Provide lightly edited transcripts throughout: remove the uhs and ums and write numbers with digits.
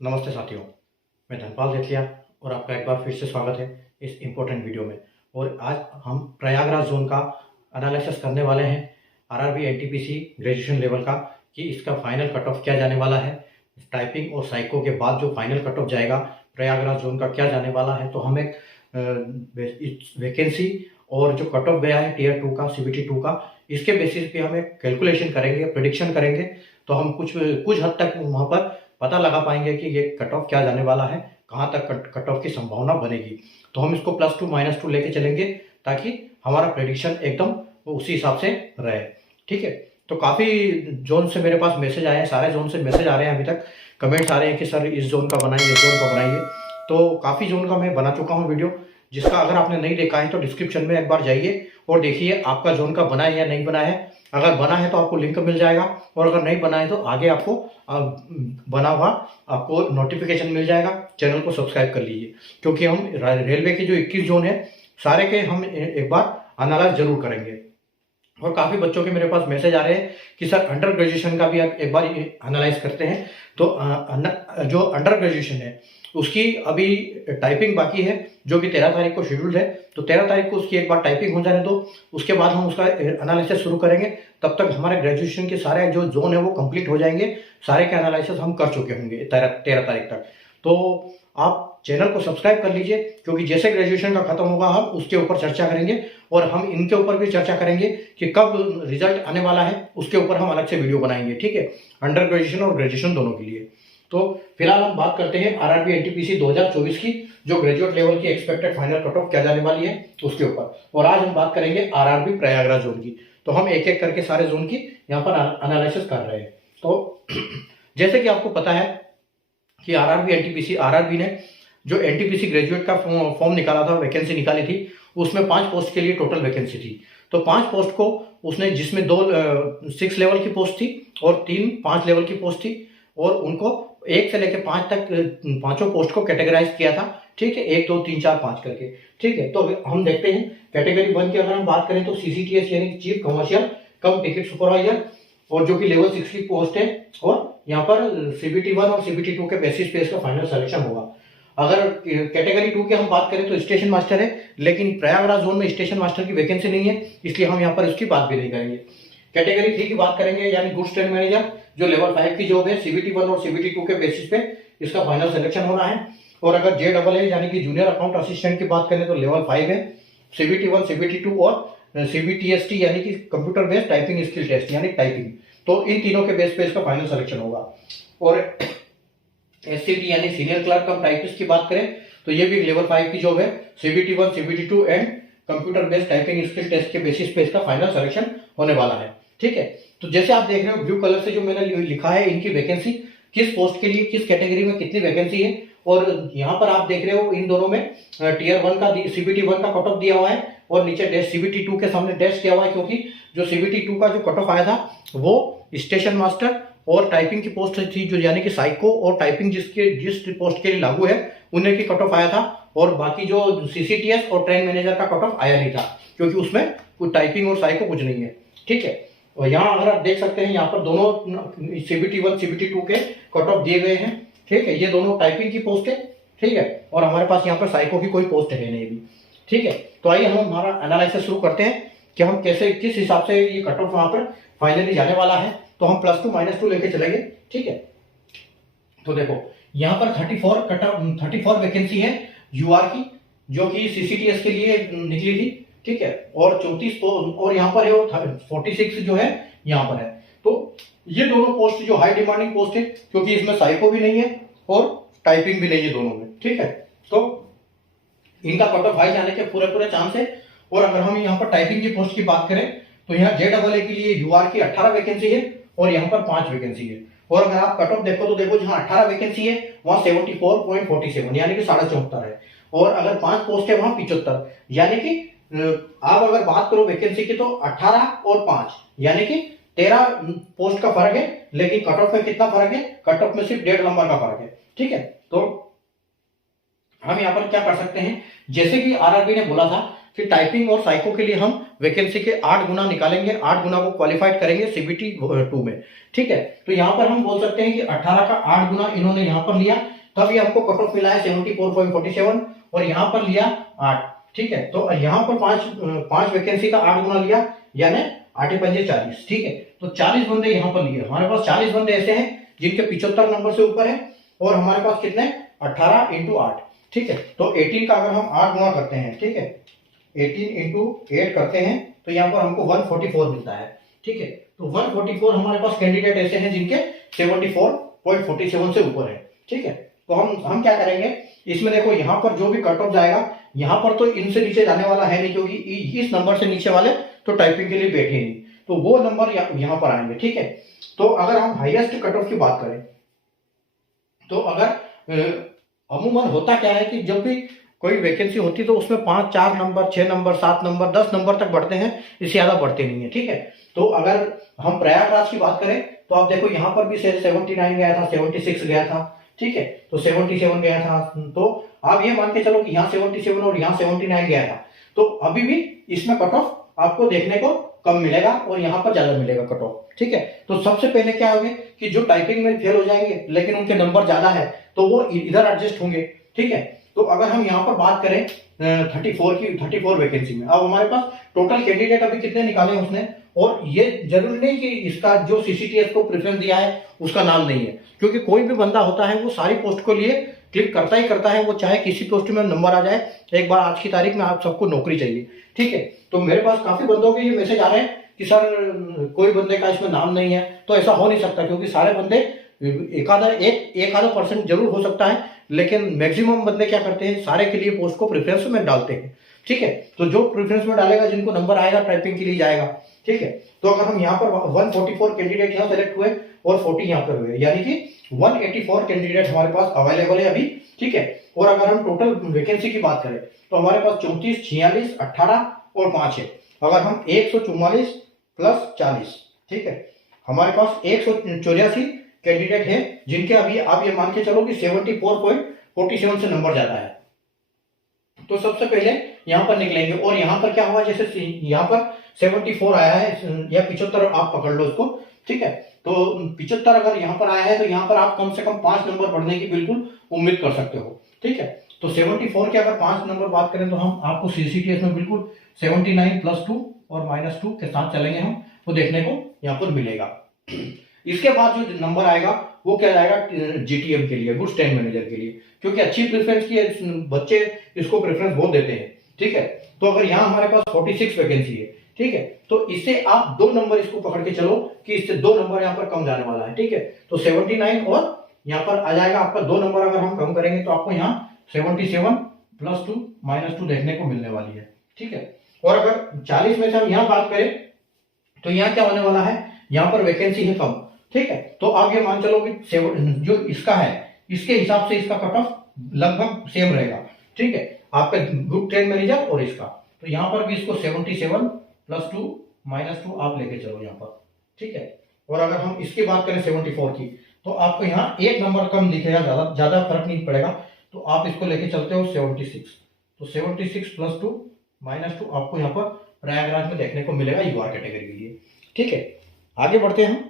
नमस्ते साथियों, मैं धनपाल सेठिया और आपका एक बार फिर से स्वागत है इस इम्पोर्टेंट वीडियो में। और आज हम प्रयागराज जोन का एनालिसिस करने वाले हैं, आरआरबी एनटीपीसी ग्रेजुएशन लेवल का, कि इसका फाइनल कट ऑफ क्या जाने वाला है। टाइपिंग और साइको के बाद जो फाइनल कट ऑफ जाएगा प्रयागराज जोन का क्या जाने वाला है। तो हम एक वैकेंसी और जो कट ऑफ गया है टीयर 2 का, CBT 2 का, इसके बेसिस पे हम एक कैलकुलेशन करेंगे, प्रेडिक्शन करेंगे। तो हम कुछ हद तक वहाँ पर पता लगा पाएंगे कि ये कट ऑफ क्या जाने वाला है, कहाँ तक कट ऑफ की संभावना बनेगी। तो हम इसको +2 -2 लेके चलेंगे ताकि हमारा प्रेडिक्शन एकदम उसी हिसाब से रहे। ठीक है, तो काफ़ी जोन से मेरे पास मैसेज आए हैं, सारे जोन से मैसेज आ रहे हैं, अभी तक कमेंट्स आ रहे हैं कि सर इस जोन का बनाइए, इस जोन का बनाइए। तो काफ़ी जोन का मैं बना चुका हूँ वीडियो, जिसका अगर आपने नहीं देखा है तो डिस्क्रिप्शन में एक बार जाइए और देखिए आपका जोन का बना है या नहीं बना है। अगर बना है तो आपको लिंक मिल जाएगा, और अगर नहीं बना है तो आगे आपको बना हुआ आपको नोटिफिकेशन मिल जाएगा। चैनल को सब्सक्राइब कर लीजिए, क्योंकि हम रेलवे के जो 21 जोन है सारे के हम एक बार एनालाइज जरूर करेंगे। और काफ़ी बच्चों के मेरे पास मैसेज आ रहे हैं कि सर अंडर ग्रेजुएशन का भी एक बार एनालाइज करते हैं। तो जो अंडर ग्रेजुएशन है उसकी अभी टाइपिंग बाकी है, जो कि 13 तारीख को शेड्यूल्ड है। तो 13 तारीख को उसकी एक बार टाइपिंग हो जाने दो, उसके बाद हम उसका एनालिसिस शुरू करेंगे। तब तक हमारे ग्रेजुएशन के सारे जो जोन है वो कंप्लीट हो जाएंगे, सारे के एनालिसिस हम कर चुके होंगे 13 तारीख तक। तो आप चैनल को सब्सक्राइब कर लीजिए, क्योंकि जैसे ग्रेजुएशन का खत्म होगा हम उसके ऊपर चर्चा करेंगे, और हम इनके ऊपर भी चर्चा करेंगे कि कब रिजल्ट आने वाला है, उसके ऊपर हम अलग से वीडियो बनाएंगे। ठीक है, अंडर ग्रेजुएशन और ग्रेजुएशन दोनों के लिए। तो फिलहाल हम बात करते हैं आरआरबी एनटीपीसी 2024 की, जो ग्रेजुएट लेवल की एक्सपेक्टेड फाइनल कट ऑफ क्या जाने वाली है उसके ऊपर। और आज हम बात करेंगे आरआरबी प्रयागराज जोन की। तो हम एक एक करके सारे जोन की यहाँ पर एनालिसिस कर रहे हैं। तो जैसे कि आपको पता है कि आरआरबी एनटीपीसी, आरआरबी ने जो एनटीपीसी ग्रेजुएट का फॉर्म निकाला था, वैकेंसी निकाली थी, उसमें 5 पोस्ट के लिए टोटल वैकेंसी थी। तो 5 पोस्ट को उसने, जिसमें 2 6 लेवल की पोस्ट थी और 3 5 लेवल की पोस्ट थी, और उनको 1 से लेकर 5 तक पांचों पोस्ट को कैटेगराइज किया था। ठीक है, 1 2 3 4 5 करके। ठीक है, तो हम देखते हैं कैटेगरी 1 की अगर हम बात करें तो CCTS यानी चीफ कमर्शियल कम टिकट सुपरवाइजर, और जो कि लेवल 6 की पोस्ट है। और यहाँ पर CBT 1 और CBT 2 के बेसिस पे इसका फाइनल सिलेक्शन होगा। अगर कैटेगरी 2 की हम बात करें तो स्टेशन मास्टर है, लेकिन प्रयागराज जोन में स्टेशन मास्टर की वैकेंसी नहीं है, इसलिए हम यहाँ पर उसकी बात भी नहीं करेंगे। कैटेगरी 3 की बात करेंगे, यानी गुड्स ट्रेन मैनेजर, जो लेवल 5 की जॉब है। CBT 1 और CBT 2 के बेसिस पे इसका फाइनल सिलेक्शन होना है। और अगर JAA यानी कि जूनियर अकाउंट असिस्टेंट की बात करें तो लेवल 5 है। CBT 1 CBT 2 और CBTST यानी कि computer based typing skill test यानी टाइपिंग। तो इन तीनों के बेस पे इसका फाइनल सिलेक्शन होगा। और SCT यानी सीनियर क्लर्क कम टाइपिस्ट की बात करें तो ये भी लेवल 5 की जॉब है। CBT 1 CBT 2 and computer based typing skill test के बेसिस पे इसका फाइनल सिलेक्शन होने वाला है। ठीक है, तो जैसे आप देख रहे हो ब्लू कलर से जो मैंने लिखा है इनकी वैकेंसी, किस पोस्ट के लिए किस कैटेगरी में कितनी वैकेंसी है। और यहाँ पर आप देख रहे हो इन दोनों में टीयर 1 का CBT 1 का कट ऑफ दिया हुआ है, और नीचे डैश CBT 2 के सामने डैश किया हुआ है, क्योंकि जो CBT 2 का जो कट ऑफ आया था वो स्टेशन मास्टर और टाइपिंग की पोस्ट थी, जो यानी कि साइको और टाइपिंग जिस पोस्ट के लिए लागू है उन्हें की कट ऑफ आया था। और बाकी जो CCTS और ट्रेन मैनेजर का कट ऑफ आया नहीं था, क्योंकि उसमें कुछ टाइपिंग और साइको कुछ नहीं है। ठीक है, और यहाँ अगर आप देख सकते हैं यहाँ पर दोनों CBT 1 CBT 2 के कट ऑफ दिए गए हैं। ठीक है, ये दोनों टाइपिंग की पोस्ट है। ठीक है, और हमारे पास यहाँ पर साइको की कोई पोस्ट है नहीं भी। ठीक है, तो आइए हम हमारा एनालिसिस शुरू करते हैं कि हम कैसे, किस हिसाब से ये कट ऑफ वहां पर फाइनली जाने वाला है। तो हम +2 -2 लेके चलेंगे। ठीक है, तो देखो यहाँ पर 34 वैकेंसी है UR की, जो कि CCTS के लिए निकली थी। ठीक है, और 34 और यहाँ पर है वो 46 जो है यहाँ पर है। तो ये दोनों पोस्ट जो हाई डिमांडिंग पोस्ट है, क्योंकि इसमें साइको भी नहीं है और टाइपिंग भी नहीं है दोनों में। ठीक है, तो इनका कट ऑफ हाई जाने के पूरे चांस है। और अगर हम यहाँ पर टाइपिंग की पोस्ट की बात करें तो यहाँ JAA के लिए UR की 18 वैकेंसी है और यहाँ पर 5 वैकेंसी है। और अगर आप कट ऑफ देखो तो देखो जहाँ 18 वैकेंसी है वहां 74.47 यानी कि 74.5 है, और अगर 5 पोस्ट है वहां 75, यानी कि आप अगर बात करो वैकेंसी की तो 18 और 5 यानी कि 13 पोस्ट का फर्क है। लेकिन कट ऑफ में कितना फर्क है? कट ऑफ में सिर्फ 1.5 नंबर का फर्क है। ठीक है, तो हम यहाँ पर क्या कर सकते हैं, जैसे कि आरआरबी ने बोला था कि टाइपिंग और साइको के लिए हम वैकेंसी के 8 गुना निकालेंगे, 8 गुना को क्वालिफाइड करेंगे सीबीटी 2 में। ठीक है, तो यहाँ पर हम बोल सकते हैं कि 18 का 8 गुना इन्होंने यहाँ पर लिया, तब ये हमको कट ऑफ मिला है 74.47 और यहाँ पर लिया 8। ठीक है, तो यहाँ पर पांच वैकेंसी का 8 गुना लिया यानी 8 पंजे 40। ठीक है, तो 40 बंदे यहाँ पर लिए। हमारे पास 40 बंदे ऐसे हैं जिनके 75 नंबर से ऊपर है और हमारे पास कितने 18 इंटू 8। ठीक है, तो 18 का अगर हम 8 गुना करते हैं, ठीक है 18 इंटू 8 करते हैं तो यहाँ पर हमको 144 मिलता है। ठीक है, तो 144 हमारे पास कैंडिडेट ऐसे हैं जिनके 74.47 से ऊपर है। ठीक है, तो हम क्या करेंगे इसमें, देखो यहाँ पर जो भी कट ऑफ जाएगा, यहाँ पर तो इनसे नीचे जाने वाला है नहीं क्योंकि इस नंबर से नीचे वाले तो टाइपिंग के लिए बैठे नहीं, तो वो नंबर यहाँ पर आएंगे। ठीक है, तो अगर हम हाईएस्ट कट ऑफ की बात करें तो अगर अमूमन होता क्या है कि जब भी कोई वैकेंसी होती है तो उसमें 5, 4 नंबर, 6 नंबर, 7 नंबर, 10 नंबर तक बढ़ते हैं, इससे ज्यादा बढ़ते नहीं है। ठीक है, तो अगर हम प्रयागराज की बात करें तो आप देखो यहाँ पर भी 79 गया था, 76 गया था। ठीक है, तो 77 गया था, तो आप ये मान के चलो कि यहाँ 77 और यहाँ 79 गया था, तो अभी भी इसमें कट ऑफ आपको देखने को कम मिलेगा और यहाँ पर ज्यादा मिलेगा कट ऑफ। ठीक है, तो सबसे पहले क्या होंगे कि जो टाइपिंग में फेल हो जाएंगे लेकिन उनके नंबर ज्यादा है तो वो इधर एडजस्ट होंगे। ठीक है, तो अगर हम यहाँ पर बात करें 34 वैकेंसी में, अब हमारे पास टोटल कैंडिडेट अभी कितने निकाले उसने, और ये जरूरी नहीं कि इसका जो सीसीटीएस को प्रेफरेंस दिया है उसका नाम नहीं है, क्योंकि कोई भी बंदा होता है वो सारी पोस्ट को लिए क्लिक करता ही करता है, वो चाहे किसी पोस्ट में नंबर आ जाए। एक बार आज की तारीख में आप सबको नौकरी चाहिए। ठीक है, तो मेरे पास काफी बंदों के ये मैसेज आ रहे हैं कि सर कोई बंदे का इसमें नाम नहीं है, तो ऐसा हो नहीं सकता क्योंकि सारे बंदे एक आधा परसेंट जरूर हो सकता है, लेकिन मैक्सिमम बंदे क्या करते हैं सारे के लिए पोस्ट को प्रेफरेंस में डालते हैं। ठीक है, तो जो प्रेफरेंस में डालेगा जिनको नंबर आएगा टाइपिंग के लिए जाएगा। ठीक है, तो अगर हम यहाँ पर 144 कैंडिडेट यहाँ सेलेक्ट हुए और 40 यहाँ पर हुए, यानी कि 184 कैंडिडेट हमारे पास अवेलेबल है अभी। ठीक है, और अगर हम टोटल वैकेंसी की बात करें तो हमारे पास 34, 46, 18 और 5 है। अगर हम 144 प्लस 40, ठीक है, हमारे पास 184 कैंडिडेट है जिनके अभी आप ये मान के चलो कि 74.47 से नंबर ज्यादा है। तो सबसे पहले यहाँ पर निकलेंगे और यहाँ पर क्या हुआ, जैसे यहाँ पर 74 आया है या 75 आप पकड़ लो उसको। ठीक है, तो 75 अगर यहाँ पर आया है तो यहाँ पर आप कम से कम 5 नंबर बढ़ने की बिल्कुल उम्मीद कर सकते हो। ठीक है, तो 74 के अगर 5 नंबर बात करें तो हम आपको सीसीटीएस में बिल्कुल 79 प्लस 2 और माइनस 2 के साथ चलेंगे हम, तो देखने को यहाँ पर मिलेगा। इसके बाद जो नंबर आएगा वो क्या जाएगा जीटीएम के लिए, गुड्स ट्रेड मैनेजर के लिए, क्योंकि अच्छी प्रेफरेंस की बच्चे इसको प्रेफरेंस बहुत देते हैं। ठीक है, तो अगर यहाँ हमारे पास 46 वैकेंसी है, ठीक है, तो इससे आप 2 नंबर इसको पकड़ के चलो कि इससे 2 नंबर यहाँ पर कम जाने वाला है। ठीक है, तो 79 और यहाँ पर आ जाएगा आपका 2 नंबर अगर हम कम करेंगे तो आपको यहाँ 77 प्लस 2 माइनस 2 देखने को मिलने वाली है। ठीक है, और अगर 40 में से हम यहाँ बात करें तो यहाँ क्या होने वाला है, यहाँ पर वैकेंसी है कम। ठीक है, तो आप ये मान चलो कि जो इसका है इसके हिसाब से इसका कट ऑफ लगभग सेम रहेगा। ठीक है, आपका ग्रुप ट्रेड मैनेजर और इसका, तो यहाँ पर भी इसको 77 प्लस 2 माइनस 2 आप लेके चलो यहाँ पर। ठीक है, और अगर हम इसकी बात करें 74 की तो आपको यहाँ 1 नंबर कम दिखेगा, ज्यादा फर्क नहीं पड़ेगा, तो आप इसको लेके चलते हो 76, तो 76 प्लस 2 माइनस 2 आपको यहाँ पर प्रयागराज में देखने को मिलेगा यूआर कैटेगरी के लिए। ठीक है, आगे बढ़ते हैं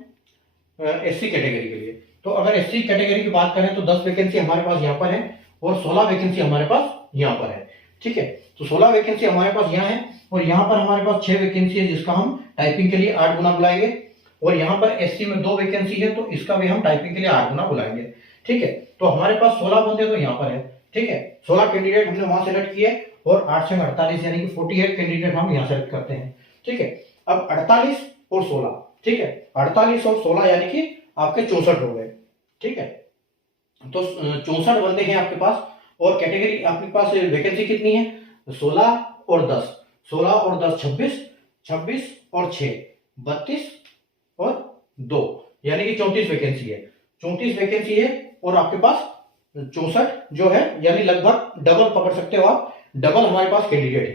एससी कैटेगरी के लिए। तो अगर एससी कैटेगरी की बात करें तो 10 वैकेंसी हमारे पास यहाँ पर है और 16 वैकेंसी हमारे पास यहाँ पर है। ठीक है, तो 16 वैकेंसी हमारे पास यहाँ है और यहाँ पर हमारे पास 6 वैकेंसी है जिसका हम टाइपिंग के लिए 8 गुना बुलाएंगे, और यहाँ पर एससी में 2 वैकेंसी है तो इसका भी हम टाइपिंग के लिए 8 गुना बुलाएंगे। ठीक है, तो हमारे पास 16 बंदे तो यहाँ पर है। ठीक है, 16 कैंडिडेट हमने वहां सेलेक्ट किए और 8 से 48 यानी कि 48 कैंडिडेट हम यहाँ सेलेक्ट करते हैं। ठीक है, अब 48 और 16, ठीक है, 48 और 16 यानी कि आपके 64 हो गए। ठीक है, तो 64 बंदे हैं आपके पास, और कैटेगरी आपके पास वैकेंसी कितनी है 16 और 10, 16 और 10 26, 26 और 6 32 और 2 यानी कि 34 वैकेंसी है। 34 वैकेंसी है और आपके पास 64 जो है यानी लगभग डबल पकड़ सकते हो आप, डबल हमारे पास कैंडिडेट है।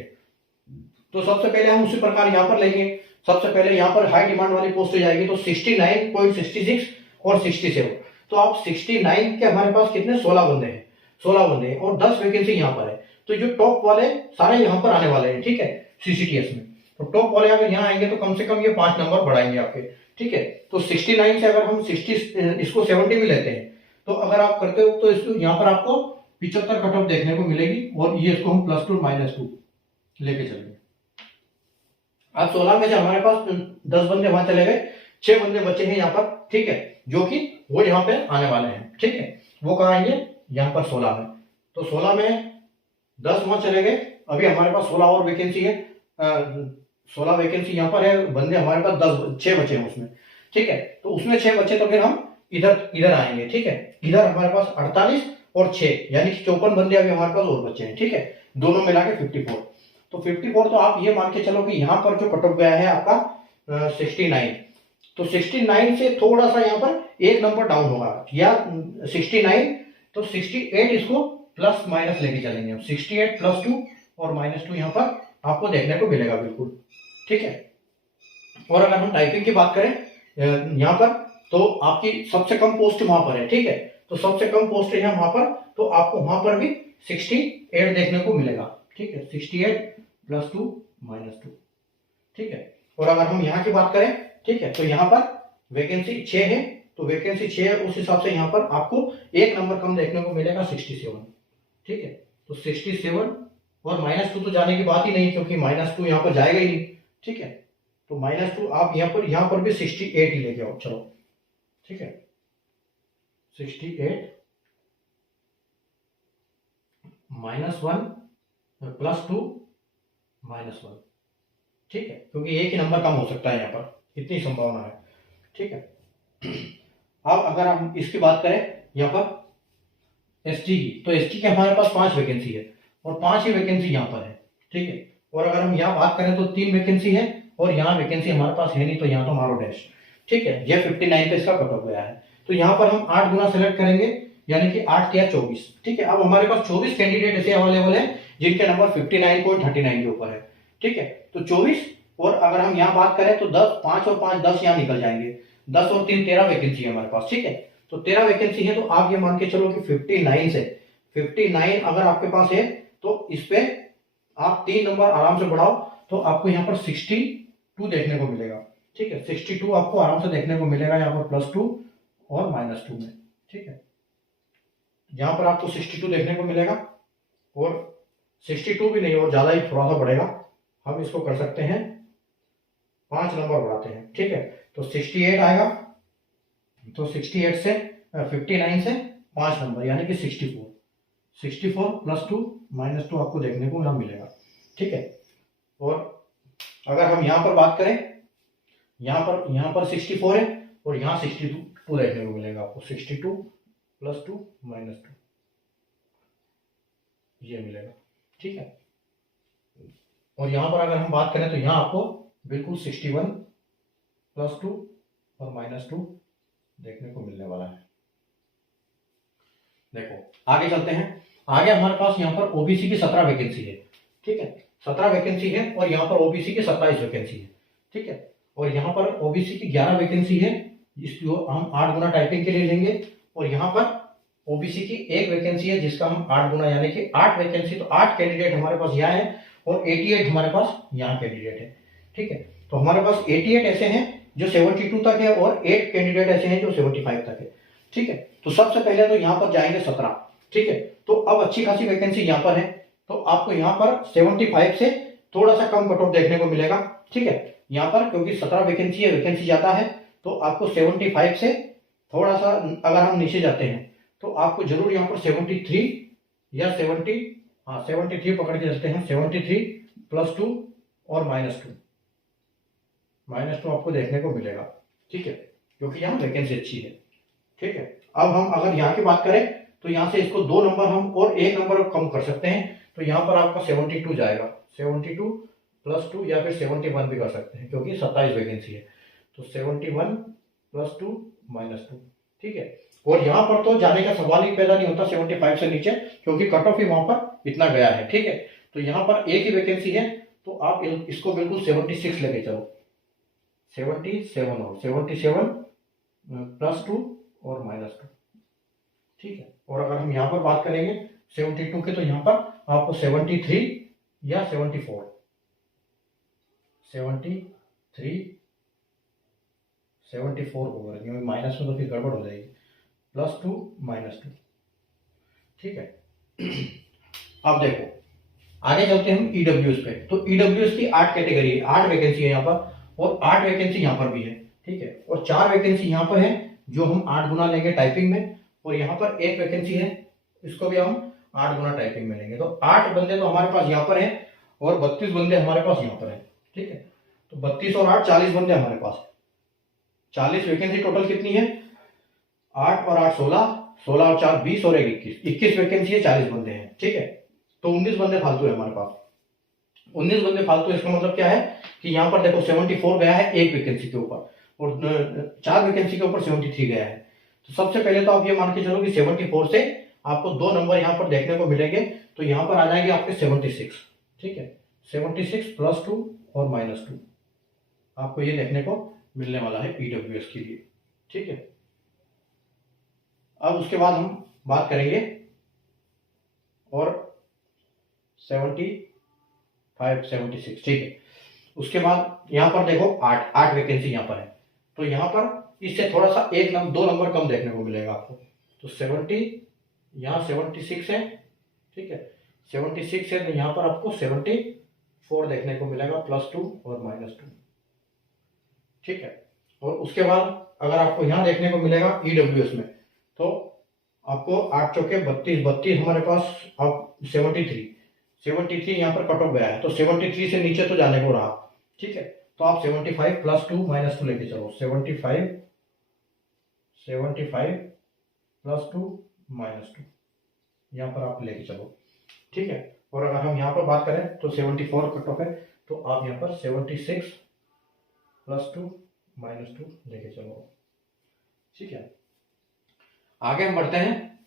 तो सबसे पहले हम उसी प्रकार यहाँ पर लेंगे। सबसे पहले यहाँ पर हाई डिमांड वाली पोस्ट हो जाएगी, तो 69.66 और 67, तो आप 69 के हमारे पास कितने 16 बंदे हैं, 16 बंदे हैं और 10 वैकेंसी यहाँ पर है, तो जो टॉप वाले सारे यहाँ पर आने वाले हैं, ठीक है, सीसीटीएस में। तो टॉप वाले अगर यहाँ आएंगे तो कम से कम ये 5 नंबर बढ़ाएंगे आपके, ठीक है। तो 69 से अगर हम 60 इसको 70 भी लेते हैं, तो अगर आप करते हो तो इसको यहाँ पर आपको 75 कट ऑफ देखने को मिलेगी, और ये इसको हम +2 -2 लेके चलेंगे। अब 16 में से हमारे पास 10 बंदे वहां चले गए, 6 बंदे बचे हैं यहाँ पर, ठीक है, जो कि वो यहाँ पे आने वाले हैं, ठीक है। वो कहाँ आएंगे, यहाँ पर 16 में। तो 16 में 10 वहां चले गए, अभी हमारे पास 16 और वैकेंसी है, 16 वैकेंसी यहाँ पर है, बंदे हमारे पास 6 बचे हैं उसमें, ठीक है। तो उसमें 6 बचे, तो फिर हम इधर आएंगे, ठीक है। इधर हमारे पास 48 और 6 यानी कि 54 बंदे अभी हमारे पास और बचे हैं, ठीक है, दोनों मिला के 54। तो 54, तो आप ये मान के चलो कि यहाँ पर जो कट ऑफ गया है आपका 69, तो 69 से थोड़ा सा यहाँ पर एक नंबर डाउन होगा, या 69, तो 68 इसको प्लस माइनस लेके चलेंगे हम, 68 +2 और -2 यहाँ पर आपको देखने को मिलेगा, बिल्कुल, ठीक है। और अगर हम टाइपिंग की बात करें यहाँ पर, तो आपकी सबसे कम पोस्ट वहां पर है, ठीक है। तो सबसे कम पोस्ट है वहां पर, तो आपको वहां पर भी 68 देखने को मिलेगा, ठीक है, 68 +2 -2, ठीक है। और अगर हम यहाँ की बात करें, ठीक है, तो यहाँ पर वैकेंसी 6 है, तो वैकेंसी 6 है, उस हिसाब से यहाँ पर आपको एक नंबर कम देखने को मिलेगा, 67, ठीक है। तो 67 और -2 तो जाने की बात ही नहीं, क्योंकि -2 यहाँ पर जाएगा ही नहीं, ठीक है। तो -2 आप यहाँ पर भी 68 ही लेके आओ, चलो, ठीक है, 68 -1 +2 -1, ठीक है, क्योंकि एक ही नंबर कम हो सकता है यहाँ पर, इतनी संभावना है, ठीक है। अब अगर हम इसकी बात करें यहाँ पर एसटी की, तो एसटी के हमारे पास 5 वैकेंसी है, और 5 ही वैकेंसी यहाँ पर है, ठीक है। और अगर हम यहाँ बात करें तो 3 वैकेंसी है, और यहाँ वैकेंसी हमारे पास है नहीं, तो यहाँ तो मारो डैश, ठीक है। ये 59 पे इसका कट ऑफ गया है, तो यहाँ पर हम 8 गुना सेलेक्ट करेंगे, यानी कि 8 या 24, ठीक है। अब हमारे पास 24 कैंडिडेट ऐसे अवेलेबल है जिनके नंबर 59.39 के ऊपर है, ठीक है। तो 24, और अगर हम यहाँ बात करें तो 10, 5 और 5 10 यहाँ निकल जाएंगे, 10 और 3 13 वैकेंसी है हमारे पास, ठीक है। तो 13 वैकेंसी है, तो आप ये मान के चलो कि 59 से 59 अगर आपके पास है, तो इस पे आप 3 नंबर आराम से बढ़ाओ, तो आपको यहाँ पर 62 देखने को मिलेगा, ठीक है। 62 आपको आराम से देखने को मिलेगा यहाँ पर +2 और -2 में, ठीक है। यहाँ पर आपको 62 देखने को मिलेगा, और 62 भी नहीं, और ज्यादा ही थोड़ा सा बढ़ेगा, हम इसको कर सकते हैं 5 नंबर बढ़ाते हैं, ठीक है। तो 68 आएगा, तो 68 से 59 से 5 नंबर यानी कि 64 +2 -2 आपको देखने को यहाँ मिलेगा, ठीक है। और अगर हम यहाँ पर बात करें, यहाँ पर 64 है, और यहाँ 62 देखने को मिलेगा आपको, 62 +2 -2 ये मिलेगा, ठीक है। और यहाँ पर अगर हम बात करें तो यहाँ आपको बिल्कुल 61 +2 और -2 देखने को मिलने वाला है। देखो आगे चलते हैं, आगे हमारे पास यहाँ पर ओबीसी की 17 वैकेंसी है, ठीक है, 17 वैकेंसी है, और यहाँ पर ओबीसी की 27 वैकेंसी है, ठीक है। और यहाँ पर ओबीसी की 11 वैकेंसी है, जिसको हम 8 गुना टाइपिंग के लिए लेंगे, और यहाँ पर ओबीसी की 1 वैकेंसी है, जिसका हम 8 गुना यानी कि 8 वैकेंसी, तो 8 कैंडिडेट हमारे पास यहाँ है, और 88 हमारे पास यहाँ कैंडिडेट है, ठीक है। तो हमारे पास 88 ऐसे हैं जो 72 तक है, और 8 कैंडिडेट ऐसे हैं जो 75 तक है, ठीक है। तो सबसे पहले तो यहाँ पर जाएंगे 17, ठीक है। तो अब अच्छी खासी वैकेंसी यहाँ पर है, तो आपको यहाँ पर 75 से थोड़ा सा कम कट ऑफ देखने को मिलेगा, ठीक है। यहाँ पर क्योंकि 17 वैकेंसी है, वैकेंसी ज्यादा है, तो आपको 75 से थोड़ा सा अगर हम नीचे जाते हैं, तो आपको जरूर यहाँ पर 73 या 73 पकड़ के चलते हैं, 73 +2 और -2 आपको देखने को मिलेगा, ठीक है, क्योंकि यहाँ वैकेंसी अच्छी है, ठीक है। अब हम अगर यहाँ की बात करें, तो यहाँ से इसको 2 नंबर हम और 1 नंबर कम कर सकते हैं, तो यहाँ पर आपका 72 जाएगा, 72 +2 या फिर 71 भी कर सकते हैं, क्योंकि 27 वैकेंसी है, तो 71 +2 -2, ठीक है। और यहाँ पर तो जाने का सवाल ही पैदा नहीं होता 75 से नीचे, क्योंकि कट ऑफ ही वहां पर इतना गया है, ठीक है। तो यहाँ पर एक ही वैकेंसी है, तो आप इसको बिल्कुल 76 लेके चलो, 77 और 77 +2 और -2, ठीक है। और अगर हम यहाँ पर बात करेंगे 72 के, तो यहाँ पर आपको 73 या 74, 74 होगा, क्योंकि माइनस में तो फिर गड़बड़ हो जाएगी, +2 -2, ठीक है। अब देखो आगे चलते हैं हम ईडब्ल्यूएस पे। तो ईडब्ल्यूएस की 8 कैटेगरी है, 8 वैकेंसी है यहाँ पर, और 8 वैकेंसी यहाँ पर भी है, ठीक है। और 4 वैकेंसी यहाँ पर है जो हम 8 गुना लेंगे टाइपिंग में, और यहाँ पर 1 वैकेंसी है, इसको भी हम 8 गुना टाइपिंग में लेंगे। तो 8 बंदे तो हमारे पास यहाँ पर है, और 32 बंदे हमारे पास यहाँ पर है, ठीक है। तो 32 और 8 40 बंदे हमारे पास, 40 वैकेंसी टोटल कितनी है, 8 और 8 16, 16 और 4 20, और 1 21 वैकेंसी है, 40 बंदे हैं, ठीक है। तो 19 बंदे फालतू है हमारे पास, 19 बंदे फालतू। इसका मतलब क्या है कि यहाँ पर देखो 74 गया है 1 वैकेंसी के ऊपर, और 4 वैकेंसी के ऊपर 73 गया है। तो सबसे पहले तो आप ये मान के चलो कि 74 से आपको 2 नंबर यहाँ पर देखने को मिलेंगे, तो यहाँ पर आ जाएंगे आपके 76, ठीक है। 76 +2 और -2 आपको ये देखने को मिलने वाला है ईडब्ल्यूएस के लिए, ठीक है। अब उसके बाद हम बात करेंगे और 75 76, ठीक है। उसके बाद यहाँ पर देखो 8 वैकेंसी यहाँ पर है, तो यहाँ पर इससे थोड़ा सा 2 नंबर कम देखने को मिलेगा आपको। तो 70 यहाँ 76 है, ठीक है, 76 है, तो यहाँ पर आपको 74 देखने को मिलेगा, +2 और -2, ठीक है। और उसके बाद अगर आपको यहाँ देखने को मिलेगा ईडब्ल्यूएस में, तो आपको 8 चौके 32 हमारे पास, आप 73 यहाँ पर कट ऑफ गया है, तो 73 से नीचे तो जाने को रहा, ठीक है। तो आप 75 +2 -2 लेके चलो, 75 +2 -2 यहाँ पर आप लेके चलो, ठीक है। और अगर हम यहाँ पर बात करें तो 74 कट ऑफ है, तो आप यहाँ पर 76 +2 -2 लेके चलो, ठीक है। आगे हम बढ़ते हैं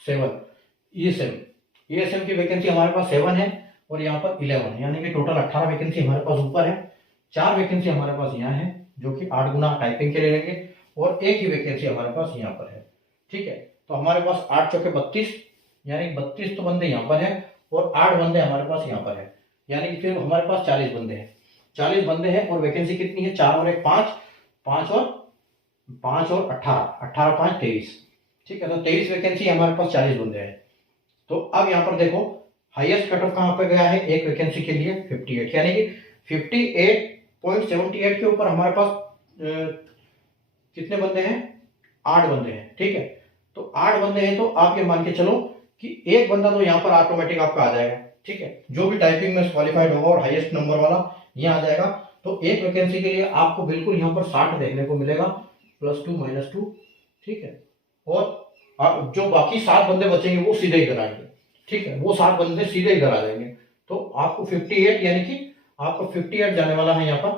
7 ईएसएम की वैकेंसी हमारे पास 7 है, और यहाँ पर 11, यानी कि टोटल 18 वैकेंसी हमारे पास ऊपर है। 4 वैकेंसी हमारे पास यहाँ है जो कि 8 गुना टाइपिंग के लिए लेंगे, और 1 ही वैकेंसी हमारे पास यहाँ पर है, ठीक है। तो हमारे पास 8 चौके 32, यानी 32 तो बंदे यहाँ पर है, और 8 बंदे हमारे पास यहाँ पर है, यानी कि फिर हमारे पास 40 बंदे हैं, 40 बंदे हैं। और वैकेंसी कितनी है, 4 और 1 5, 5 और 18 5 23, ठीक है। तो 23 वैकेंसी हमारे पास, 40 बंदे हैं। तो अब यहाँ पर देखो हाईएस्ट कट ऑफ कहाँ पे गया है, 1 वैकेंसी के लिए 58, यानी कि 58.78 के ऊपर हमारे पास कितने बंदे हैं, 8 बंदे हैं, ठीक है। तो 8 बंदे हैं, तो आप ये मान के चलो कि 1 बंदा तो यहाँ पर ऑटोमेटिक आपका आ जाएगा, ठीक है, जो भी टाइपिंग में क्वालिफाइड होगा और हाईएस्ट नंबर वाला यहाँ आ जाएगा। तो 1 वैकेंसी के लिए आपको बिल्कुल यहाँ पर 60 देखने को मिलेगा, +2 -2, ठीक है। और जो बाकी 7 बंदे बचेंगे वो सीधे इधर आएंगे, ठीक है, वो 7 बंदे सीधे इधर आ जाएंगे। तो आपको 58, यानी कि आपको 58 जाने वाला है यहाँ पर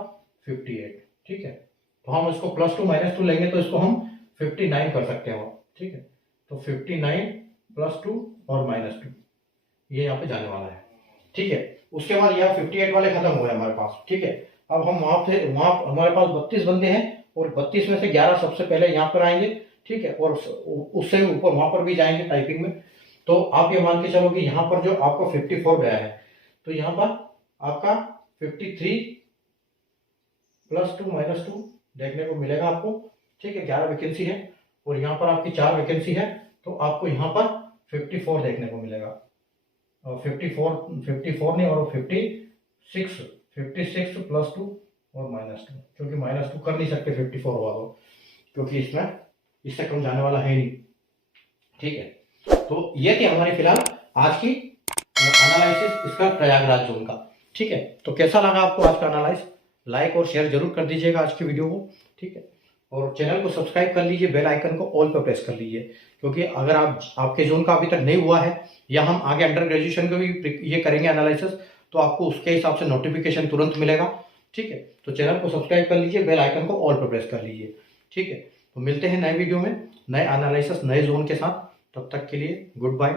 58, ठीक है। तो हम इसको +2 -2 लेंगे, तो इसको हम 59 कर सकते हैं, ठीक है। तो 59 +2 और -2 ये यहाँ पे जाने वाला है, ठीक है। उसके बाद यहाँ 58 वाले खत्म हुए हमारे पास, ठीक है। अब हम वहां हमारे पास 32 बंदे हैं, और 32 में से 11 सबसे पहले यहाँ पर आएंगे, ठीक है, और उससे ऊपर वहां पर भी जाएंगे टाइपिंग में। तो आप ये मान के चलो कि यहाँ पर जो आपको 54 गया है, तो यहाँ पर आपका 53 +2 -2 देखने को मिलेगा आपको, ठीक है। 11 वैकेंसी है, और यहाँ पर आपकी 4 वैकेंसी है, तो आपको यहाँ पर 54 देखने को मिलेगा, और 54 नहीं, और 56 +2 और -2, क्योंकि -2 कर नहीं सकते 54 वालों, क्योंकि इसमें इससे कम जाने वाला है नहीं, ठीक है। तो ये थी हमारी फिलहाल आज की एनालिसिस इसका प्रयागराज जोन का, ठीक है। तो कैसा लगा आपको आज का एनालिसिस, लाइक और शेयर जरूर कर दीजिएगा आज की वीडियो को, ठीक है। और चैनल को सब्सक्राइब कर लीजिए, बेल आइकन को ऑल पर प्रेस कर लीजिए, क्योंकि अगर आपके जोन का अभी तक नहीं हुआ है, या हम आगे अंडर ग्रेजुएशन का भी ये करेंगे एनालिसिस, तो आपको उसके हिसाब से नोटिफिकेशन तुरंत मिलेगा, ठीक है। तो चैनल को सब्सक्राइब कर लीजिए, बेल आइकन को ऑल पर प्रेस कर लीजिए, ठीक है। तो मिलते हैं नए वीडियो में, नए एनालिसिस, नए जोन के साथ। तब तक के लिए गुड बाय।